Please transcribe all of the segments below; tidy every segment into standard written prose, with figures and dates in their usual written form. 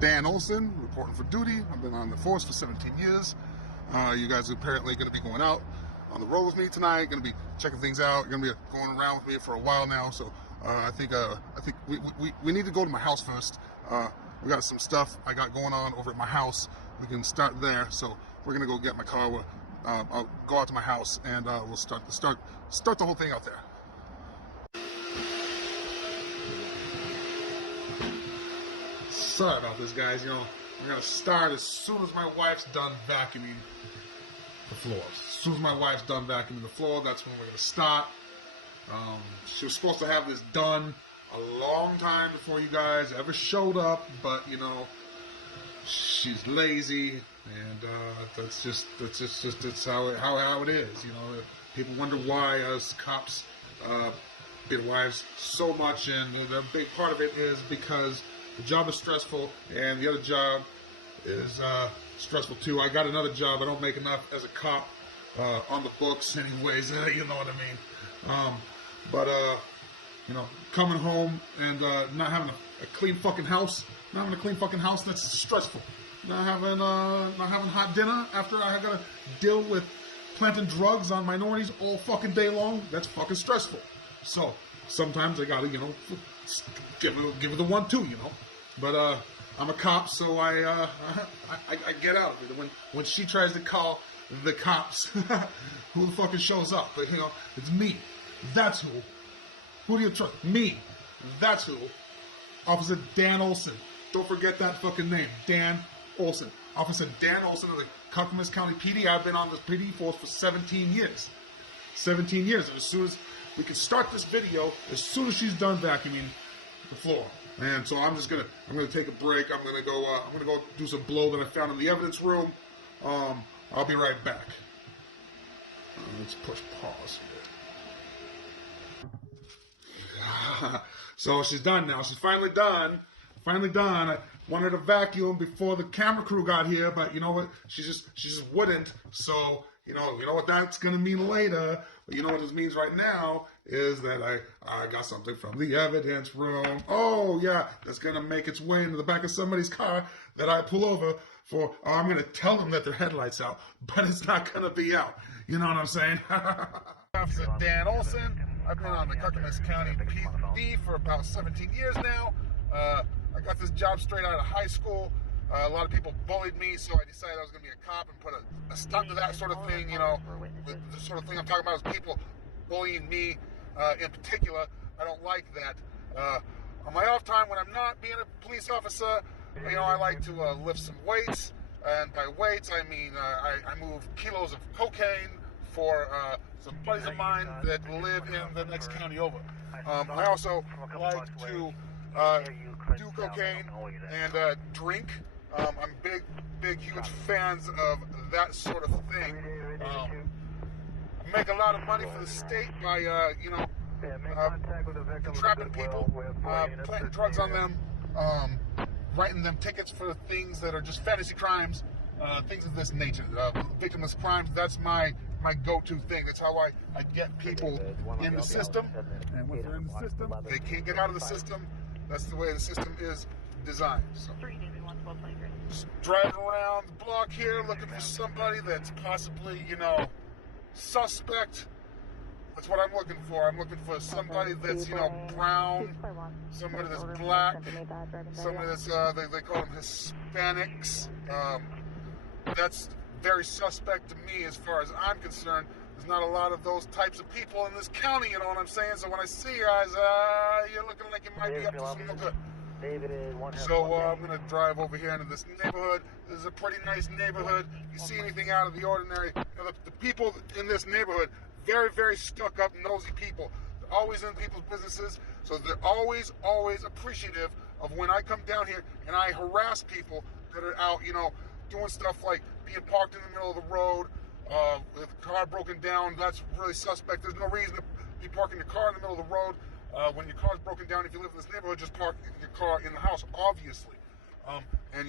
Dan Olsen, reporting for duty. I've been on the force for 17 years. You guys are apparently going to be going out on the road with me tonight, going to be checking things out. You're going to be going around with me for a while now, so I think we need to go to my house first. We got some stuff I got going on over at my house. We can start there, so we're going to go get my car. I'll go out to my house, and we'll start the whole thing out there. Sorry about this, guys. We're gonna start as soon as my wife's done vacuuming the floors. As soon as my wife's done vacuuming the floor, that's when we're gonna start. She was supposed to have this done a long time before you guys ever showed up, but she's lazy, and that's how it is. People wonder why us cops beat wives so much, and the big part of it is because the job is stressful, and the other job is stressful too. I got another job. I don't make enough as a cop on the books anyways, you know what I mean? Coming home and not having a clean fucking house, that's stressful. Not having hot dinner after I gotta deal with planting drugs on minorities all fucking day long, that's fucking stressful. So sometimes I gotta, give it the 1-2, But I'm a cop, so I get out of it. When she tries to call the cops, who the fucking shows up? But it's me. That's who. Who do you trust? Me. That's who. Officer Dan Olsen. Don't forget that fucking name, Dan Olsen. Officer Dan Olsen of the Clackamas County PD. I've been on this PD force for 17 years. 17 years. And as soon as we can start this video, as soon as she's done vacuuming the floor. And so I'm gonna take a break. I'm gonna go do some blow that I found in the evidence room. I'll be right back. Let's push pause here. So she's done now. She's finally done. I wanted to vacuum before the camera crew got here, but you know what? She just wouldn't. So you know what that's gonna mean later. But you know what this means right now is that I got something from the evidence room. Oh yeah, that's gonna make its way into the back of somebody's car that I pull over for. I'm gonna tell them that their headlight's out, but it's not gonna be out. You know what I'm saying? Officer Dan Olsen. I've been on the Clackamas County PD for about 17 years now. I got this job straight out of high school. A lot of people bullied me, so I decided I was going to be a cop and put a stop to that sort of thing. The sort of thing I'm talking about is people bullying me in particular. I don't like that. On my off time, when I'm not being a police officer, I like to lift some weights. And by weights, I mean I move kilos of cocaine for some buddies of mine that live in the next county over. I also like to do cocaine and drink. I'm big, huge fans of that sort of thing. Make a lot of money for the state by, trapping people, planting drugs on them, writing them tickets for things that are just fantasy crimes, things of this nature, victimless crimes. That's my go-to thing. That's how I get people in the system. And once they're in the system, they can't get out of the system. That's the way the system is designed. So, just driving around the block here looking for somebody that's possibly, suspect. That's what I'm looking for. I'm looking for somebody that's, brown, somebody that's black, somebody that's, they call them Hispanics. That's very suspect to me as far as I'm concerned. There's not a lot of those types of people in this county, you know what I'm saying? So when I see you guys, you're looking like you might be up to some no good. So I'm going to drive over here into this neighborhood. This is a pretty nice neighborhood. You see anything out of the ordinary. The people in this neighborhood, very, very stuck up, nosy people. They're always in people's businesses, so they're always appreciative of when I come down here and I harass people that are out, doing stuff like being parked in the middle of the road, with the car broken down. That's really suspect. There's no reason to be parking your car in the middle of the road. When your car's broken down, if you live in this neighborhood, just park your car in the house, obviously. And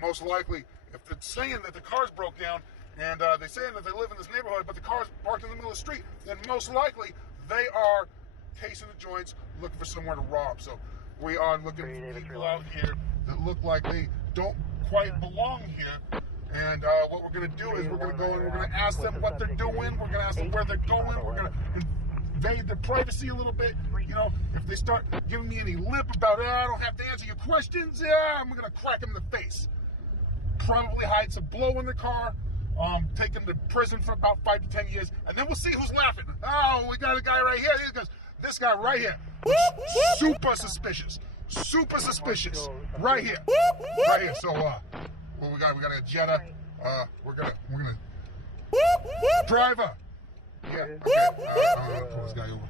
most likely, if they're saying that the car's broke down, and they're saying that they live in this neighborhood, but the car's parked in the middle of the street, then most likely they are casing the joints, looking for somewhere to rob. So we are looking for people out here that look like they don't quite belong here. And what we're going to do is we're going to go and we're going to ask them what they're doing. We're going to ask them where they're going. We're going to invade their privacy a little bit. You know, if they start giving me any lip about, I don't have to answer your questions, I'm going to crack them in the face. Probably hide some blow in the car, take them to prison for about 5 to 10 years, and then we'll see who's laughing. Oh, we got a guy right here. He goes, this guy right here. Super suspicious. Super suspicious. Right here. Right here. So, well, we got a Jetta. We're gonna driver. Yeah. Okay. I'm gonna pull this guy over.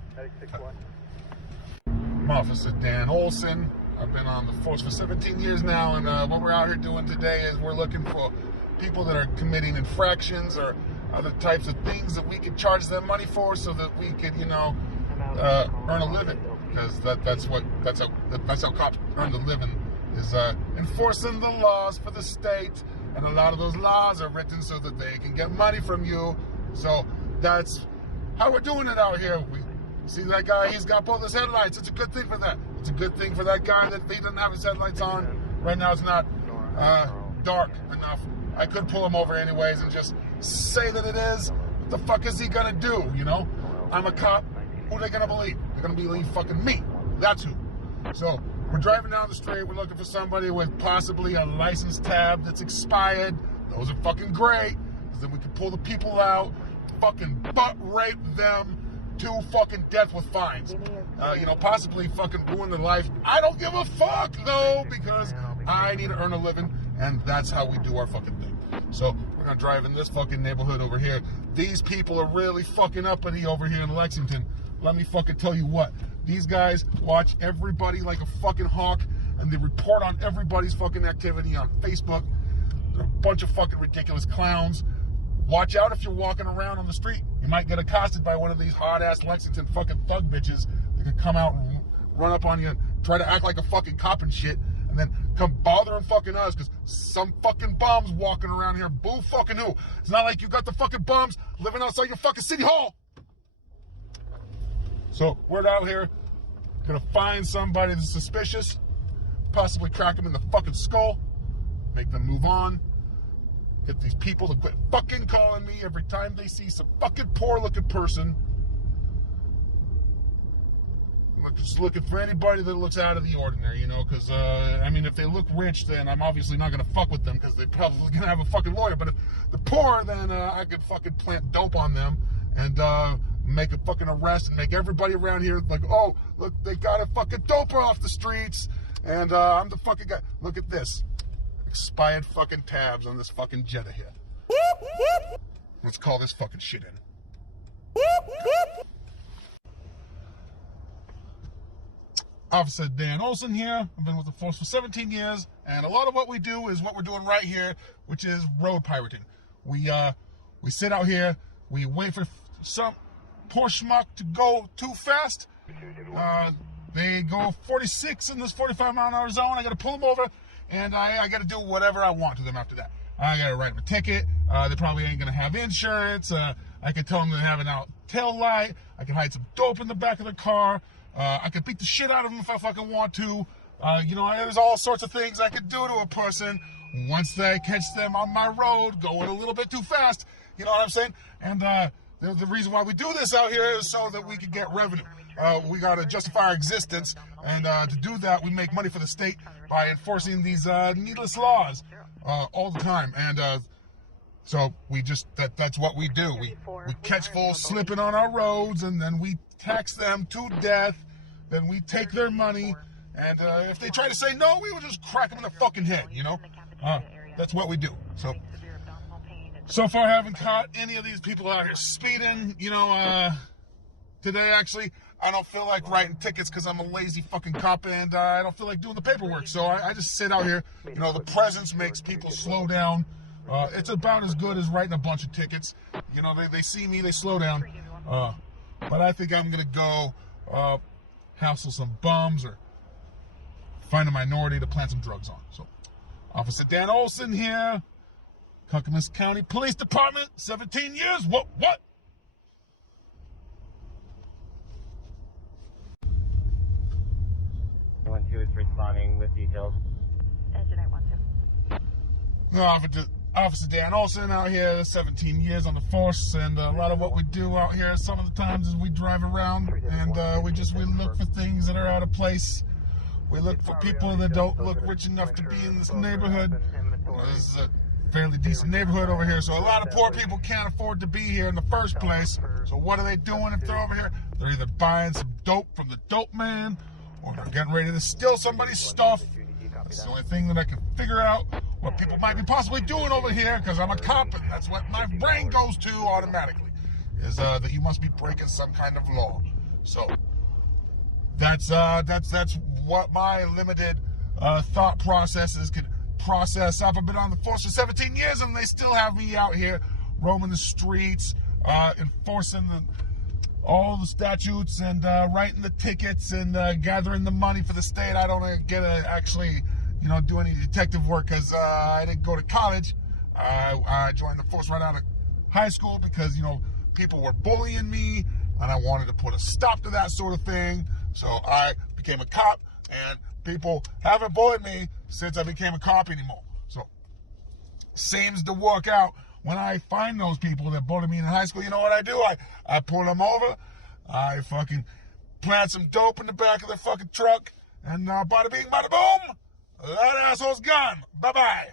I'm Officer Dan Olsen. I've been on the force for 17 years now, and what we're out here doing today is we're looking for people that are committing infractions or other types of things that we can charge them money for, so that we could, earn a living. Because that's how cops earn a living, is enforcing the laws for the state, and a lot of those laws are written so that they can get money from you. So that's how we're doing it out here. We see that guy, he's got both his headlights. It's a good thing for that. It's a good thing for that guy that he doesn't have his headlights on. Right now it's not dark enough. I could pull him over anyways and just say that it is. What the fuck is he gonna do, I'm a cop. Who are they gonna believe? They're gonna believe fucking me. That's who. So we're driving down the street. We're looking for somebody with possibly a license tab that's expired. Those are fucking great, because then we can pull the people out, fucking butt rape them to fucking death with fines. Possibly fucking ruin their life. I don't give a fuck though, because I need to earn a living, and that's how we do our fucking thing. So we're gonna drive in this fucking neighborhood over here. These people are really fucking uppity over here in Lexington. Let me fucking tell you what. These guys watch everybody like a fucking hawk, and they report on everybody's fucking activity on Facebook. They're a bunch of fucking ridiculous clowns. Watch out if you're walking around on the street. You might get accosted by one of these hot-ass Lexington fucking thug bitches that can come out and run up on you and try to act like a fucking cop and shit, and then come bothering fucking us because some fucking bums walking around here. Boo fucking who? It's not like you got the fucking bums living outside your fucking city hall. So we're out here gonna find somebody that's suspicious, possibly crack them in the fucking skull, make them move on, get these people to quit fucking calling me every time they see some fucking poor looking person. Just looking for anybody that looks out of the ordinary, because, if they look rich, then I'm obviously not going to fuck with them, because they're probably going to have a fucking lawyer. But if they're poor, then I could fucking plant dope on them and make a fucking arrest and make everybody around here like, oh, look, they got a fucking doper off the streets, and I'm the fucking guy. Look at this. Expired fucking tabs on this fucking Jetta here. Let's call this fucking shit in. Officer Dan Olsen here. I've been with the force for 17 years, and a lot of what we do is what we're doing right here, which is road pirating. We sit out here, we wait for some poor schmuck to go too fast. They go 46 in this 45-mile-an-hour zone. I got to pull them over, and I got to do whatever I want to them after that. I got to write them a ticket. They probably ain't going to have insurance. I could tell them to have an out tail light. I can hide some dope in the back of the car. I could beat the shit out of them if I fucking want to. There's all sorts of things I could do to a person once I catch them on my road going a little bit too fast. You know what I'm saying? And the reason why we do this out here is so that we can get revenue. We got to justify our existence, and to do that, we make money for the state by enforcing these needless laws all the time. And so we just that's what we do. We catch fools slipping on our roads, and then we tax them to death. Then we take their money, and if they try to say no, we will just crack them in the fucking head. That's what we do. So far, I haven't caught any of these people out here speeding. Today actually, I don't feel like writing tickets because I'm a lazy fucking cop, and I don't feel like doing the paperwork. So I just sit out here. The presence makes people slow down. It's about as good as writing a bunch of tickets. They see me, they slow down. But I think I'm gonna go hassle some bums or find a minority to plant some drugs on. So, Officer Dan Olsen here, Clackamas County Police Department, 17 years. What? One, two, responding with details. Engine 812. Officer Dan Olsen out here, 17 years on the force, and a lot of what we do out here some of the times is we drive around and we look for things that are out of place. We look for people that don't look rich enough to be in this neighborhood. This is a fairly decent neighborhood over here, so a lot of poor people can't afford to be here in the first place. So what are they doing if they're over here? They're either buying some dope from the dope man, or they're getting ready to steal somebody's stuff. That's the only thing that I can figure out what people might be possibly doing over here, because I'm a cop and that's what my brain goes to automatically, is that you must be breaking some kind of law. So that's what my limited thought processes could process up. I've been on the force for 17 years and they still have me out here roaming the streets, enforcing all the statutes and writing the tickets and gathering the money for the state. I don't get to actually, do any detective work because I didn't go to college. I joined the force right out of high school because, people were bullying me and I wanted to put a stop to that sort of thing. So I became a cop, and people haven't bullied me since I became a cop anymore. So seems to work out. When I find those people that bullied me in high school, you know what I do? I pull them over, I fucking plant some dope in the back of the fucking truck, and bada bing, bada boom, that asshole's gone. Bye-bye.